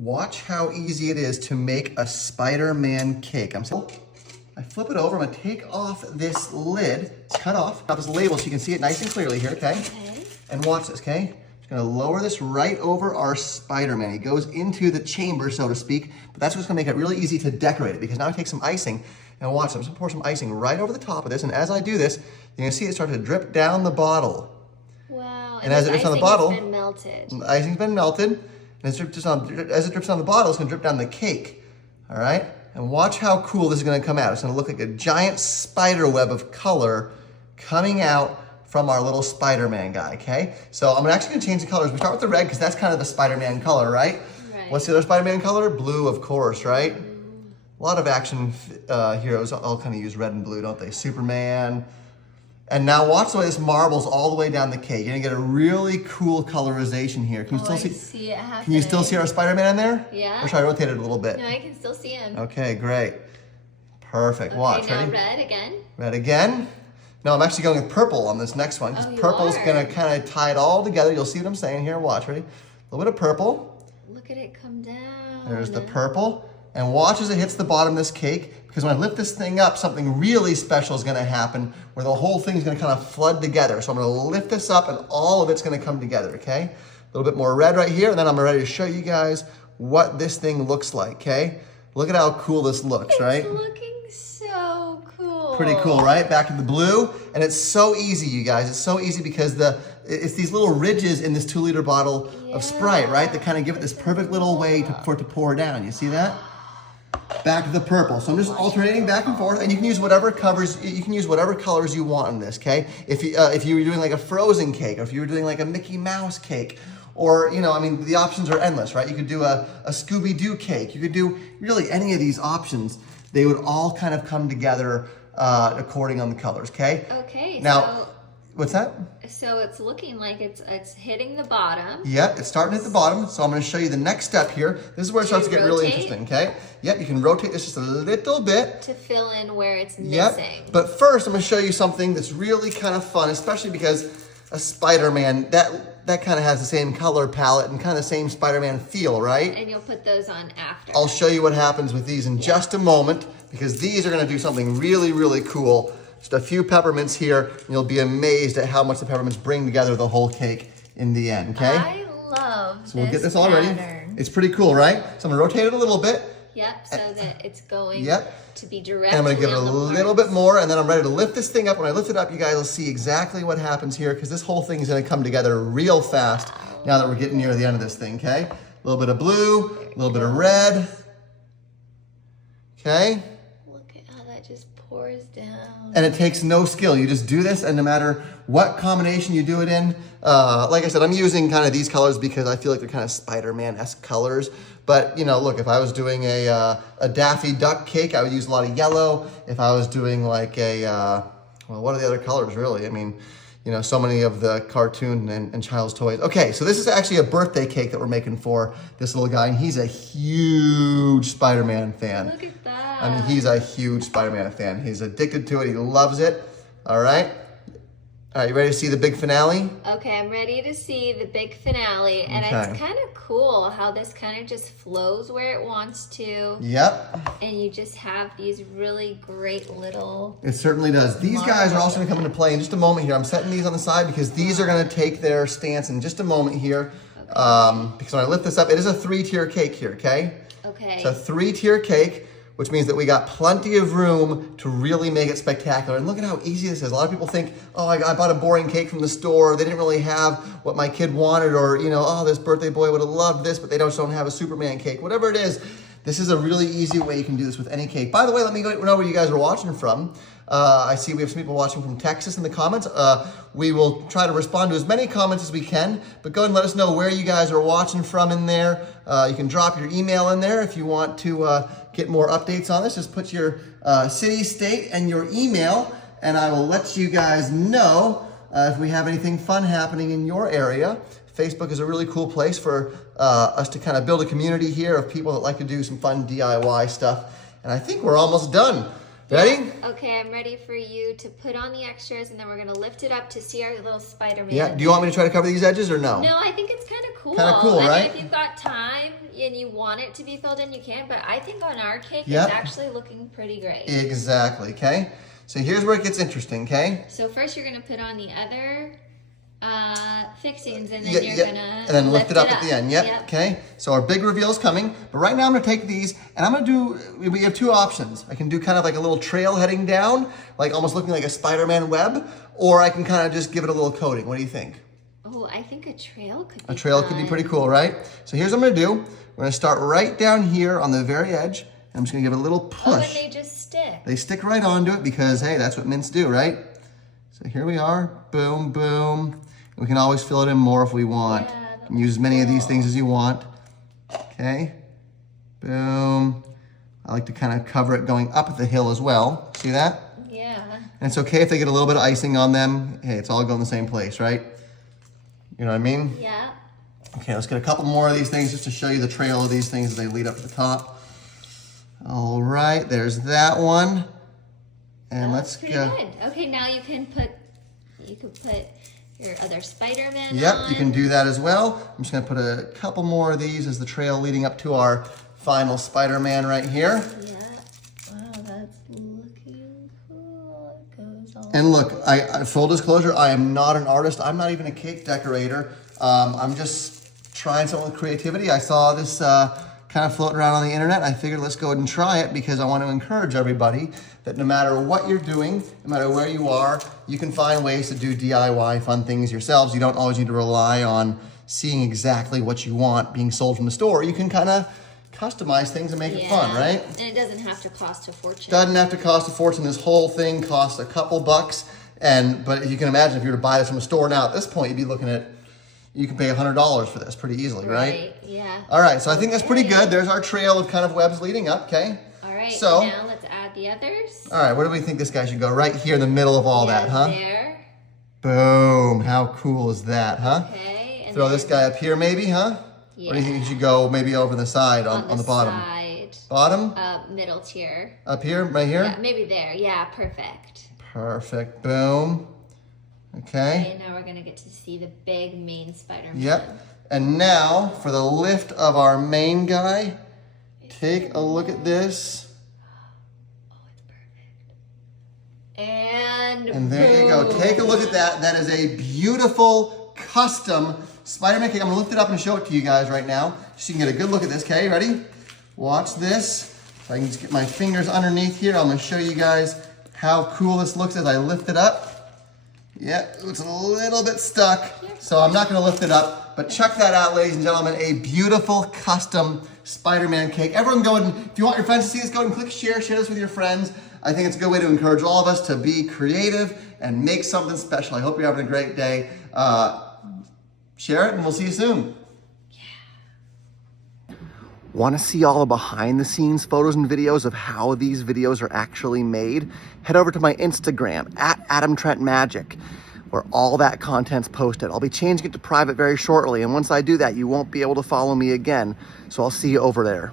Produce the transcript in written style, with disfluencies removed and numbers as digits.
Watch how easy it is to make a Spider-Man cake. I flip it over, I'm gonna take off this lid. It's cut off. Got this label so you can see it nice and clearly here, okay? And watch this, okay? Just gonna lower this right over our Spider-Man. He goes into the chamber, so to speak, but that's what's gonna make it really easy to decorate it, because now I take some icing, and watch, I'm just gonna pour some icing right over the top of this, and as I do this, you're gonna see it start to drip down the bottle. Wow, and as it drips on the bottle, been melted. The icing's been melted. And as it drips on the bottle, it's gonna drip down the cake, all right? And watch how cool this is gonna come out. It's gonna look like a giant spider web of color coming out from our little Spider-Man guy, okay? So I'm actually gonna change the colors. We start with the red, because that's kind of the Spider-Man color, right? What's the other Spider-Man color? Blue, of course, right? A lot of action heroes all kind of use red and blue, don't they? Superman. And now watch the way this marbles all the way down the cake. You're gonna get a really cool colorization here. Can you still see it happening. Can you still see our Spider-Man in there? Yeah. Or should I rotate it a little bit? No, I can still see him. Okay, great. Perfect. Okay, watch. now Ready? red again. Red again. No, I'm actually going with purple on this next one, because purple's gonna kind of tie it all together. You'll see what I'm saying here. Watch, ready? A little bit of purple. Look at it come down. There's the purple. And watch as it hits the bottom of this cake, because when I lift this thing up, something really special is gonna happen, where the whole thing is gonna kind of flood together. So I'm gonna lift this up, and all of it's gonna come together, okay? A little bit more red right here, and then I'm ready to show you guys what this thing looks like, okay? Look at how cool this looks, right? It's looking so cool. Pretty cool, right? Back to the blue. And it's so easy, you guys. It's so easy because it's these little ridges in this 2-liter bottle of Sprite, right? That kind of give it this perfect little way for it to pour down. You see that? Back to the purple. So I'm just alternating back and forth, and you can use whatever colors you want in this, okay? If you were doing like a frozen cake, or if you were doing like a Mickey Mouse cake, or, you know, I mean, the options are endless, right? You could do a Scooby-Doo cake. You could do really any of these options. They would all kind of come together according on the colors, okay? Okay, now, what's that? So it's looking like it's hitting the bottom. Yep, it's starting at the bottom. So I'm going to show you the next step here. This is where it starts to get really interesting, okay? Yep, you can rotate this just a little bit. To fill in where it's missing. Yep, but first I'm going to show you something that's really kind of fun, especially because a Spider-Man, that kind of has the same color palette and kind of the same Spider-Man feel, right? And you'll put those on after. I'll show you what happens with these in just a moment, because these are going to do something really, really cool. Just a few peppermints here, and you'll be amazed at how much the peppermints bring together the whole cake in the end, okay? I love So we'll get this all ready. It's pretty cool, right? So I'm gonna rotate it a little bit. Yep, so that it's going to be directly And I'm gonna give it a little bit more, and then I'm ready to lift this thing up. When I lift it up, you guys will see exactly what happens here, because this whole thing is gonna come together real fast now that we're getting near the end of this thing, okay? A little bit of blue, a little bit of red. Okay? Look at how that just pours down. And it takes no skill. You just do this, and no matter what combination you do it in, like I said, I'm using kind of these colors because I feel like they're kind of Spider-Man-esque colors. But, you know, look, if I was doing a Daffy Duck cake, I would use a lot of yellow. If I was doing like well, what are the other colors, really? I mean, you know, so many of the cartoon and child's toys. Okay, so this is actually a birthday cake that we're making for this little guy, and he's a huge Spider-Man fan. Look at that. I mean, he's a huge Spider-Man fan. He's addicted to it. He loves it. All right. All right, you ready to see the big finale? Okay, I'm ready to see the big finale. And it's kind of cool how this kind of just flows where it wants to. Yep. And you just have these really great little... It certainly does. These guys are also going to come into play in just a moment here. I'm setting these on the side because these are going to take their stance in just a moment here. Okay. Because when I lift this up, it is a 3-tier cake here, okay? Okay. It's a 3-tier cake, which means that we got plenty of room to really make it spectacular. And look at how easy this is. A lot of people think, oh, I bought a boring cake from the store. They didn't really have what my kid wanted, or, you know, oh, this birthday boy would have loved this, but they don't have a Superman cake. Whatever it is, this is a really easy way you can do this with any cake. By the way, let me know where you guys are watching from. I see we have some people watching from Texas in the comments. We will try to respond to as many comments as we can, but go ahead and let us know where you guys are watching from in there. You can drop your email in there if you want to get more updates on this. Just put your city, state, and your email, and I will let you guys know if we have anything fun happening in your area. Facebook is a really cool place for us to kind of build a community here of people that like to do some fun DIY stuff. And I think we're almost done. Ready? Yeah. Okay, I'm ready for you to put on the extras, and then we're gonna lift it up to see our little Spider-Man. Yeah. Do you want me to try to cover these edges or no? No, I think it's kind of cool. Kind of cool, right? I mean, if you've got time and you want it to be filled in, you can. But I think on our cake, Yep. it's actually looking pretty great. Exactly. Okay. So here's where it gets interesting. Okay. So first, you're gonna put on the other fixings, and then Yeah, you're yeah. gonna And then lift it up at the end. Yep. Okay. So our big reveal is coming. But right now I'm going to take these and I'm going to do, we have two options. I can do kind of like a little trail heading down, like almost looking like a Spider-Man web, or I can kind of just give it a little coating. What do you think? Oh, I think a trail could be A trail could be pretty cool, right? So here's what I'm going to do. We're going to start right down here on the very edge. And I'm just going to give it a little push. Oh, and they just stick. They stick right onto it because, hey, that's what mints do, right? So here we are. Boom, boom. We can always fill it in more if we want. Yeah, You can use as many of these things as you want. Okay. Boom. I like to kind of cover it going up the hill as well. See that? Yeah. And it's okay if they get a little bit of icing on them. Hey, it's all going the same place, right? You know what I mean? Yeah. Okay, let's get a couple more of these things just to show you the trail of these things as they lead up to the top. All right, there's that one. And let's pretty go. good. Okay, now you can put your other Spider-Man Yep, on. you can do that as well. I'm just gonna put a couple more of these as the trail leading up to our final Spider-Man right here. Yeah. Wow, that's looking cool. It goes all. And look, I full disclosure, I am not an artist. I'm not even a cake decorator. I'm just trying something with creativity. I saw this kind of floating around on the internet. I figured let's go ahead and try it because I want to encourage everybody that no matter what you're doing, no matter where you are, you can find ways to do DIY fun things yourselves. You don't always need to rely on seeing exactly what you want being sold from the store. You can kind of customize things and make it fun, right? And it doesn't have to cost a fortune. Doesn't have to cost a fortune. This whole thing costs a couple bucks. But you can imagine if you were to buy this from a store now at this point, you'd be looking at, you can pay $100 for this pretty easily, right? Yeah. All right, so I think that's pretty good. There's our trail of kind of webs leading up, okay? All right, So, now let's add the others. all right, where do we think this guy should go? Right here in the middle of all that, huh? There. Boom, how cool is that, huh? Okay. And Throw then this guy up here maybe, huh? Yeah. Or do you think he should go maybe over the side on the bottom? Side. Bottom? Middle tier. Up here, right here? Yeah, maybe there. Yeah, perfect. Perfect, boom. Okay. Okay, now we're gonna get to see the big main Spider-Man. Yep. And now for the lift of our main guy, take a look at this. Oh, it's perfect. And there you go. Take a look at that. That is a beautiful custom Spider-Man cake. I'm gonna lift it up and show it to you guys right now, so you can get a good look at this. Okay, ready? Watch this. If I can just get my fingers underneath here, I'm gonna show you guys how cool this looks as I lift it up. Yeah, it's a little bit stuck, so I'm not gonna lift it up, but check that out, ladies and gentlemen, a beautiful custom Spider-Man cake. Everyone go ahead and, if you want your friends to see this, go ahead and click share this with your friends. I think it's a good way to encourage all of us to be creative and make something special. I hope you're having a great day. Share it and we'll see you soon. Want to see all the behind the scenes photos and videos of how these videos are actually made? Head over to my Instagram @AdamTrentMagic, where all that content's posted. I'll be changing it to private very shortly, and once I do that, you won't be able to follow me again. So I'll see you over there.